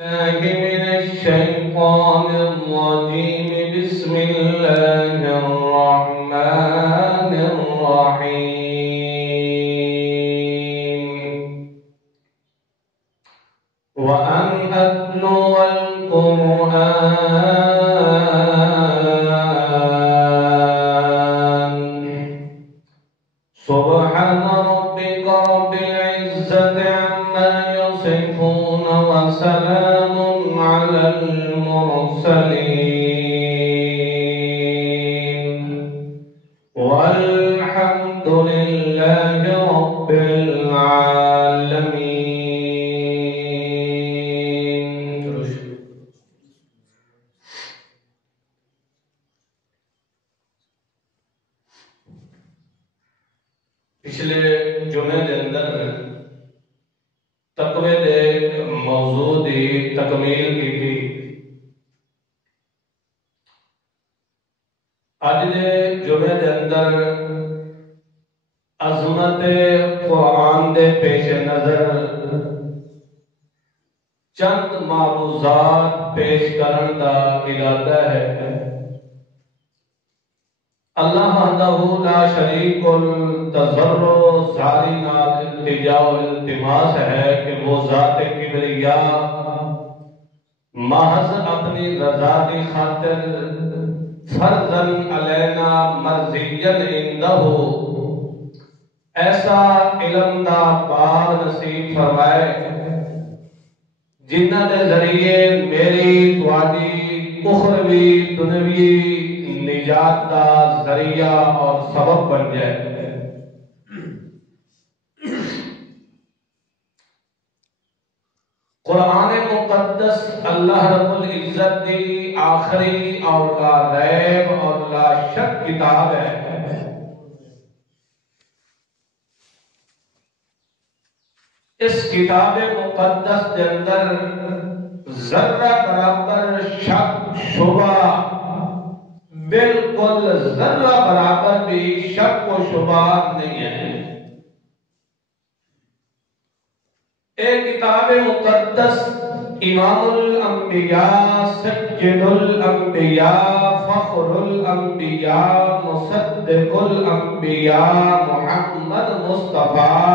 الله من الشيطان الرجيم. بسم الله الرحمن الرحيم. وأن أتلو القرآن سبحان ربك رب العزة عما يصفون وسلام على المرسلين والحمد لله رب العالمين. پچھلے جمعے دے اندر تقوی دے موضوع دی تکمیل کی تھی. اج دے جمعے دے اندر عظمت قرآن دے پیش نظر چند معروضات پیش کرن دا ارادہ ہے. اللہ وحدہ لا شریک التضرع ساری نال التجا و التماس ہے کہ وہ ذات کبریا محض اپنی رضا کی خاطر فرضاً علینا مرضیاً عندہ ایسا علم دا بار نصیب فرمائے جنہ دے ذریعے میری تواڈی اخروی دنیوی نجات دا ذریعہ اور سبب بن جائے. قرآن مقدس اللہ رب العزت کی آخری اور لا ریب اور لا شک کتاب ہے. اس کتاب مقدس کے اندر ذرہ برابر شک شبہ بالکل ذرہ برابر بھی شک و شبہ نہیں ہے. ایک کتاب مقدس امام الانبیاء سید الانبیاء فخر الانبیاء مصدق الانبیاء محمد مصطفیٰ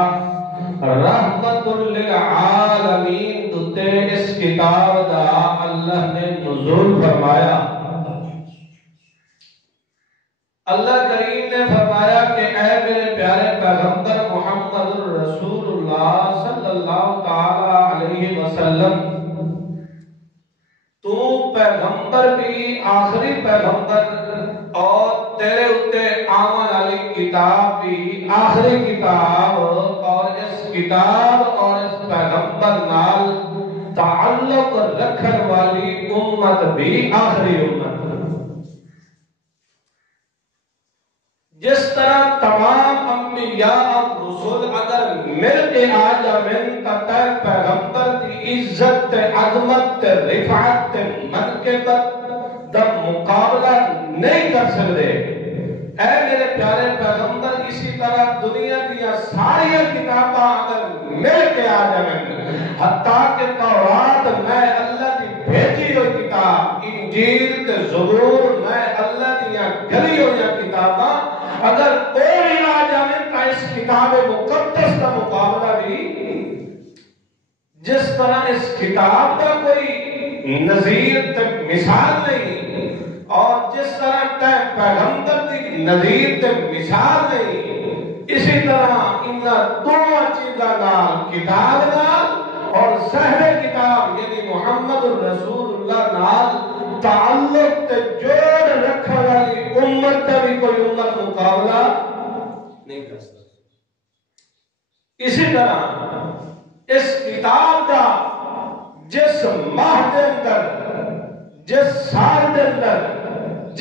رحمت للعالمین دوتے اس کتاب دا اللہ نے نزول فرمایا. اللہ کریم نے فرمایا کہ اے میرے پیارے پیغمبر محمد رسول اللہ صلی اللہ تعالی علیہ وسلم تو پیغمبر بھی آخری پیغمبر اور تیرے اتے آمن علی کتاب بھی آخری کتاب اور اس کتاب اور اس پیغمبر نال تعلق رکھن والی امت بھی آخری امت. جس طرح تمام انبیاء اور رسول اگر مل کے آ جاویں تا پیغمبر کی عزت عظمت رفعت منقبت دا مقابلہ نہیں کر سکتے. اے میرے پیارے پیغمبر اسی طرح دنیا دیا ساری کتاباں اگر مل کے آ جاویں حتیٰ کہ تورات میں اللہ کی بھیجی ہوئی کتاب انجیل تے زبور میں اللہ دیا گھلی ہوئی کتاباں اگر کوئی آ جانے کا اس کتاب مقدس کا مقابلہ بھی جس طرح اس کتاب کا کوئی نظیر تک مثال نہیں اور جس طرح پیغمبر کی نظیر تک مثال نہیں اسی طرح ان دو چیزاں نال کتاب نال اور صاحب کتاب یعنی محمد الرسول اللہ نال تعلق تے جوڑ رکھنے والی امت کا بھی کوئی امت مقابلہ نہیں کر سکتا. اسی طرح اس کتاب کا جس ماہ کے اندر جس سال کے اندر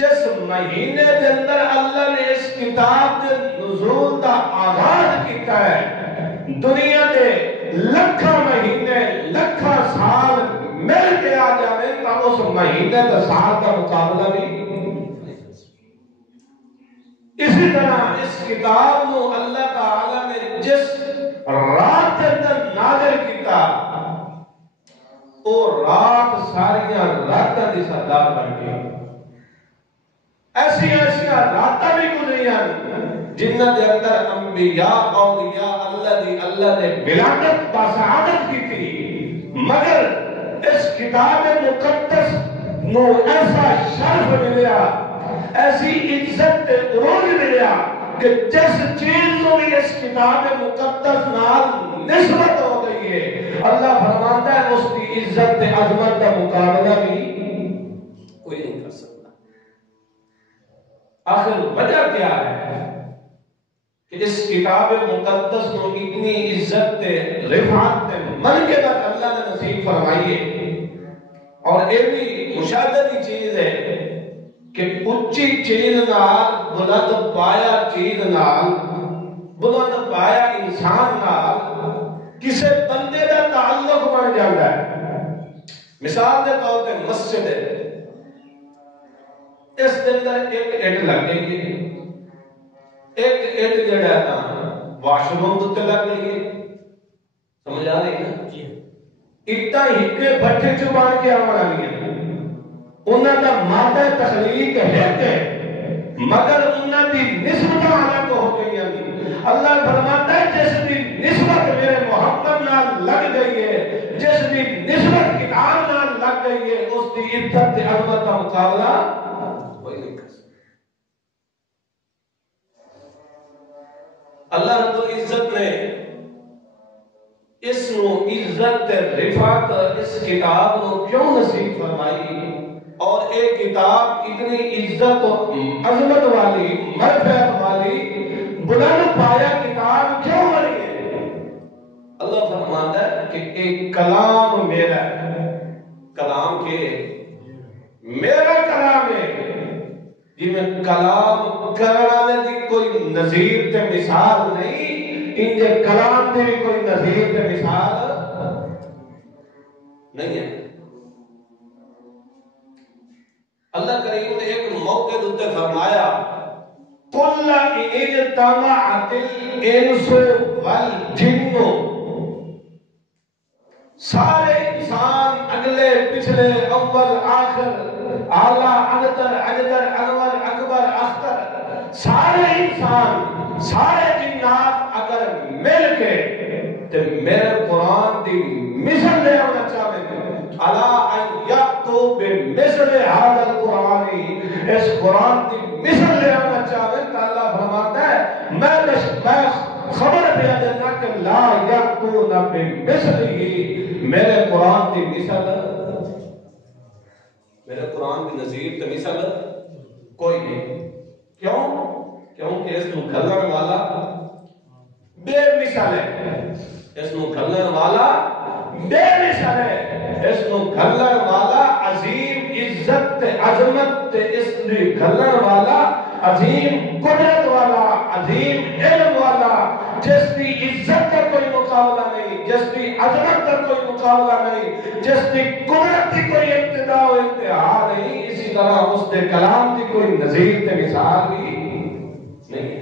جس مہینے کے اندر اللہ نے اس کتاب کے نزول کا آغاز کیتا ہے دنیا کے لکھاں مہینے لکھاں سال مل کے آ جاویں تا اس مہینے تے سال کا مقابلہ بھی. اسی طرح اس کتاب کو اللہ تعالی نے جس رات کے اندر نازل کیتا وہ رات ساریاں راتاں دی سردار بن گئی. ایسی راتاں بھی گزریاں جنہ دے اندر انبیاء اولیاء اللہ نے ولادت باسعادت کی تھی، مگر اس کتاب مقدس نو ایسا شرف ملیا، ایسی عزت عروج ملیا کہ جس چیز کو بھی اس کتاب مقدس نال نسبت ہو گئی ہے، اللہ فرماتا ہے اس کی عزت عظمت کا مقابلہ بھی کوئی نہیں کر سکتا. آخر وجہ کیا ہے کہ اس کتاب مقدس کو اتنی عزت رفعت منقبت اللہ نے نصیب فرمائی ہے؟ اور یہ بھی مشاہدہ کی چیز ہے کہ اچھی چیز نال، بلند پایا چیز نال، بلند پایا انسان نال کسی بندے کا تعلق بن جاتا ہے. مثال کے طور پہ مسجد ہے، اس کے اندر ایک اٹ لگے گی، ایک اٹ جڑا ہے واش روم تے لگ گئی ہے. سمجھ آ رہی ہے؟ اٹا ہکے بٹھے چ بن کے آن والی ہے. انہاں دا مادہ تخلیق ہے مگر انہاں دی نسبت الگ ہو گئی ہیں. اللہ فرماتا ہے جس دی نسبت میرے محمد نال لگ گئی ہے، جس دی نسبت کتاب نال لگ گئی ہے، اس دی عزت تے عظمت کا مقابلہ کوئی نہیں کر سکتا. اللہ رب العزت نے اس نو عزت رفعت اس کتاب کو کیوں نصیب فرمائی، اور ایک کتاب اتنی عزت و عظمت والی، مرفعت والی، بلند پایا کتاب کیوں بنی ہے؟ اللہ فرماتا ہے کہ ایک کلام میرا ہے. کلام کے میرا کلام ہے، جی میں کلام کرنے دی کوئی نظیر تے مثال نہیں، ان کے کلام دی بھی کوئی نظیر تے مثال نہیں ہے. اللہ کریم نے ایک موقع دوتے فرمایا قُلَّ إِنِ اجْتَمَعَتِ الْإِنسُ وَالْجِنُّ، سارے انسان اگلے پچھلے اول آخر اعلیٰ ادتر اجدر انور اکبر اختر، سارے انسان سارے جنات اگر مل کے تو میرے قرآن دی مثل لے آنا چاہتے ہیں، الا ان یاتوا بمثل هذا القرآن، اس قرآن کی مثل لے آنا چاہتے ہیں. اللہ فرماتا ہے میں خبر دیا دینا کہ لا یاتون بمثلہ، میرے قرآن کی مثل، میرے قرآن کی نظیر تے مثل کوئی نہیں. کیوں؟ کیونکہ اس نو گھلن والا بے مثال ہے، اس نو گھلن والا بے مثال ہے، اس نو گھلن والا عظیم عزت عظمت، اس نو گھلن والا عظیم قدرت والا، عظیم علم والا، جس کی عزت کا کوئی مقابلہ نہیں، جس کی عظمت کا کوئی مقابلہ نہیں، جس کی قدرت کی کوئی ابتدا و انتہا نہیں، اسی طرح اس کے کلام کی کوئی نظیر تے مثال بھی نہیں.